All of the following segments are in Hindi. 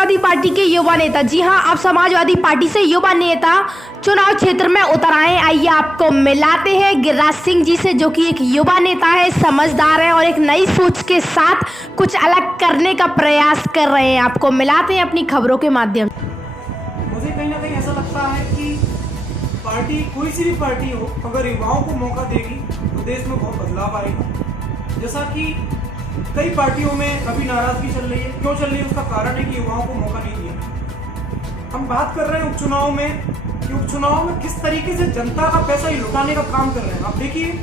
समाजवादी पार्टी के युवा नेता, जी हां, आप समाजवादी पार्टी से युवा नेता चुनाव क्षेत्र में उतर आए। आइए आपको मिलाते हैं गिरिराज सिंह जी से, जो कि एक युवा नेता है, समझदार है और एक नई सोच के साथ कुछ अलग करने का प्रयास कर रहे हैं। आपको मिलाते हैं अपनी खबरों के माध्यम से। मुझे कहीं ना कहीं ऐसा लगता है कि पार्टी, कोई सी भी पार्टी हो, अगर युवाओं को मौका देगी तो देश में बहुत बदलाव आएगा। जैसा कि कई पार्टियों में अभी नाराजगी चल रही है। क्यों चल रही है? उसका कारण है कि युवाओं को मौका नहीं दिया। हम बात कर रहे हैं उपचुनाव में कि उपचुनाव में किस तरीके से जनता का पैसा ये लुटाने का काम कर रहे हैं। आप देखिए,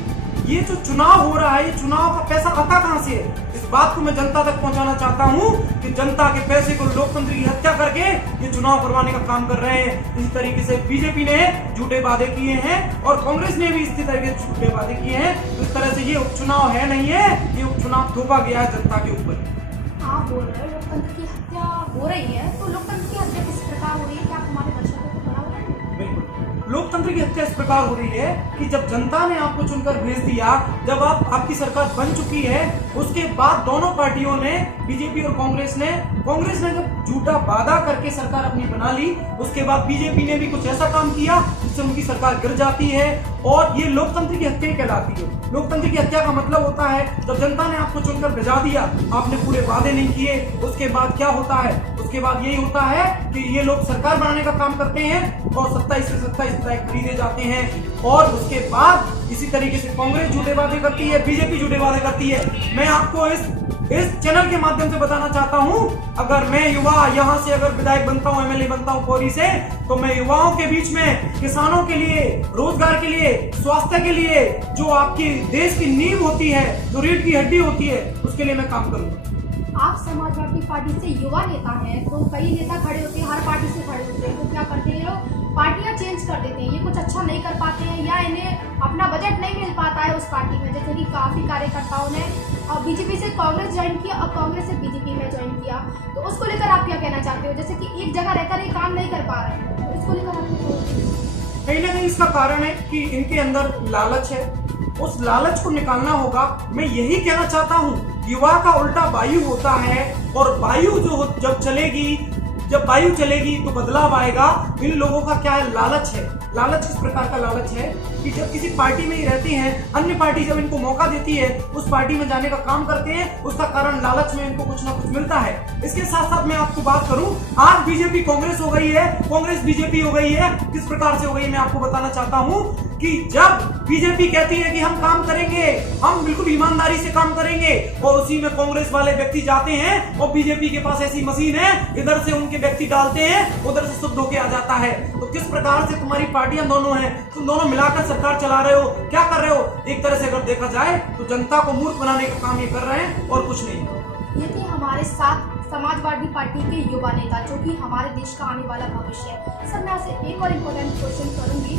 ये जो चुनाव हो रहा है, ये चुनाव का पैसा आता कहां से है? इस बात को मैं जनता तक पहुंचाना चाहता हूं कि जनता के पैसे को लोकतंत्र की हत्या करके ये चुनाव करवाने का काम कर रहे हैं। इसी तरीके से बीजेपी ने झूठे वादे किए हैं और कांग्रेस ने भी इसी तरीके से झूठे वादे किए हैं। तो इस तरह से ये उपचुनाव है नहीं है, ये उपचुनाव थोपा गया है जनता के ऊपर। आप बोल रहे हैं लोकतंत्र की हत्या हो रही है, तो लोकतंत्र की हत्या किस प्रकार हो रही है? क्या हमारे दर्शकों को पता होगा? बिल्कुल, लोकतंत्र की हत्या इस प्रकार हो रही है कि जब जनता ने आपको चुनकर भेज दिया, जब आपकी सरकार बन चुकी है, उसके बाद दोनों पार्टियों ने, बीजेपी और कांग्रेस ने जब झूठा वादा करके सरकार अपनी बना ली, उसके बाद बीजेपी ने भी कुछ ऐसा काम किया जिससे उनकी सरकार गिर जाती है और ये लोकतंत्र की हत्या कहलाती है। लोकतंत्र की हत्या का मतलब होता है जब जनता ने आपको चुनकर भेजा दिया, आपने पूरे वादे नहीं किए, उसके बाद क्या होता है? उसके बाद यही होता है कि ये लोग सरकार बनाने का काम करते हैं और 27 से 27 विधायक खरीदे जाते हैं और उसके बाद इसी तरीके से कांग्रेस झूठे वादे करती है, बीजेपी झूठे वादे करती है। मैं आपको इस चैनल के माध्यम से बताना चाहता हूं, अगर मैं युवा यहां से अगर विधायक बनता हूं, एमएलए बनता हूं पौरी से, तो मैं युवाओं के बीच में किसानों के लिए, रोजगार के लिए, स्वास्थ्य के लिए, जो आपकी देश की नींव होती है, जो रीढ़ की हड्डी होती है, उसके लिए मैं काम करूंगा। आप समाजवादी पार्टी से युवा नेता हैं, तो कई नेता खड़े होते हैं, हर पार्टी से खड़े होते हैं, तो क्या करते हैं लोग? पार्टियां चेंज कर देते हैं। ये कुछ अच्छा नहीं कर पाते हैं या इन्हें अपना बजट नहीं मिल पाता है उस पार्टी में। जैसे कि काफी कार्यकर्ताओं ने बीजेपी से कांग्रेस ज्वाइन किया और कांग्रेस से बीजेपी में ज्वाइन किया, तो उसको लेकर आप क्या कहना चाहते हो? जैसे कि एक जगह रहकर ये काम नहीं कर पा रहे हैं, तो इसको लेकर आप कहीं ना कहीं इसका कारण है कि इनके अंदर लालच है। उस लालच को निकालना होगा। मैं यही कहना चाहता हूँ, युवा का उल्टा वायु होता है और वायु जब वायु चलेगी तो बदलाव आएगा। इन लोगों का क्या है? लालच है। लालच किस प्रकार का लालच है कि जब किसी पार्टी में ही रहते हैं, अन्य पार्टी जब इनको मौका देती है, उस पार्टी में जाने का काम करते हैं, उसका कारण लालच में इनको कुछ ना कुछ मिलता है। इसके साथ साथ मैं आपको बात करूं, आज बीजेपी कांग्रेस हो गई है, कांग्रेस बीजेपी हो गई है। किस प्रकार से हो गई मैं आपको बताना चाहता हूं कि जब बीजेपी कहती है कि हम काम करेंगे, हम बिल्कुल ईमानदारी से काम करेंगे, और उसी में कांग्रेस वाले व्यक्ति जाते हैं और बीजेपी के पास ऐसी मशीन है, इधर से उनके व्यक्ति डालते हैं, उधर से शुद्ध होके आ जाता है। तो किस प्रकार से तुम्हारी पार्टियां दोनों हैं, तुम दोनों मिलाकर सरकार चला रहे हो, क्या कर रहे हो? एक तरह से अगर देखा जाए तो जनता को मूर्ख बनाने का काम ये कर रहे हैं और कुछ नहीं। ये थे हमारे साथ समाजवादी पार्टी के युवा नेता, जो कि हमारे देश का आने वाला भविष्य है। सर, मैं आपसे एक और इम्पोर्टेंट क्वेश्चन करूंगी।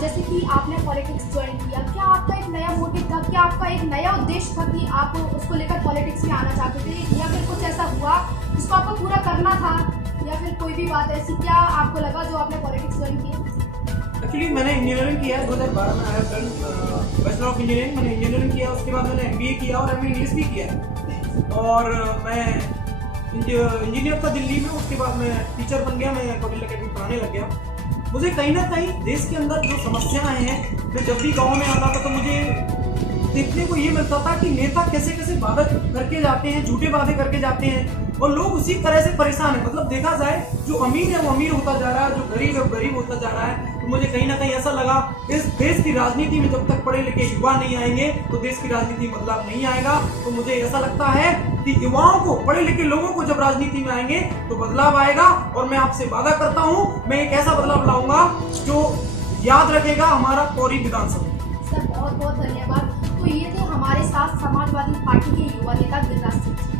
जैसे कि आपने पॉलिटिक्स ज्वाइन किया, क्या आपका एक नया मोटिव था, क्या आपका एक नया उद्देश्य था कि आप उसको लेकर पॉलिटिक्स में आना चाहते थे, या फिर कुछ ऐसा हुआ जिसको आपको पूरा करना था, या फिर कोई भी बात ऐसी क्या आपको लगा जो आपने पॉलिटिक्स ज्वाइन किया? एक्चुअली मैंने इंजीनियरिंग किया है, 2012 में आया बैचलर ऑफ इंजीनियरिंग। मैंने इंजीनियरिंग किया, उसके बाद मैंने एमबीए किया और एमए इंग्लिश भी किया और मैं इंजीनियर था दिल्ली में। उसके बाद मैं टीचर बन गया, मैं कौटिल्य अकेडमी पढ़ाने लग गया। मुझे कहीं ना कहीं देश के अंदर जो समस्याएं हैं, मैं जब भी गाँव में आता था तो मुझे देखने को ये मिलता था कि नेता कैसे कैसे वादा करके जाते हैं, झूठे वादे करके जाते हैं और लोग उसी तरह से परेशान है। मतलब देखा जाए, जो अमीर है वो अमीर होता जा रहा है, जो गरीब है वो गरीब होता जा रहा है। तो मुझे कहीं ना कहीं ऐसा लगा, इस देश की राजनीति में जब तक पढ़े लिखे युवा नहीं आएंगे तो देश की राजनीति में बदलाव नहीं आएगा। तो मुझे ऐसा लगता है कि युवाओं को, पढ़े लिखे लोगों को जब राजनीति में आएंगे तो बदलाव आएगा और मैं आपसे वादा करता हूँ, मैं एक ऐसा बदलाव लाऊंगा जो याद रखेगा हमारा पौरी विधानसभा। सर, बहुत बहुत धन्यवाद। तो ये थे हमारे साथ समाजवादी पार्टी के युवा नेता गिरिराज सिंह।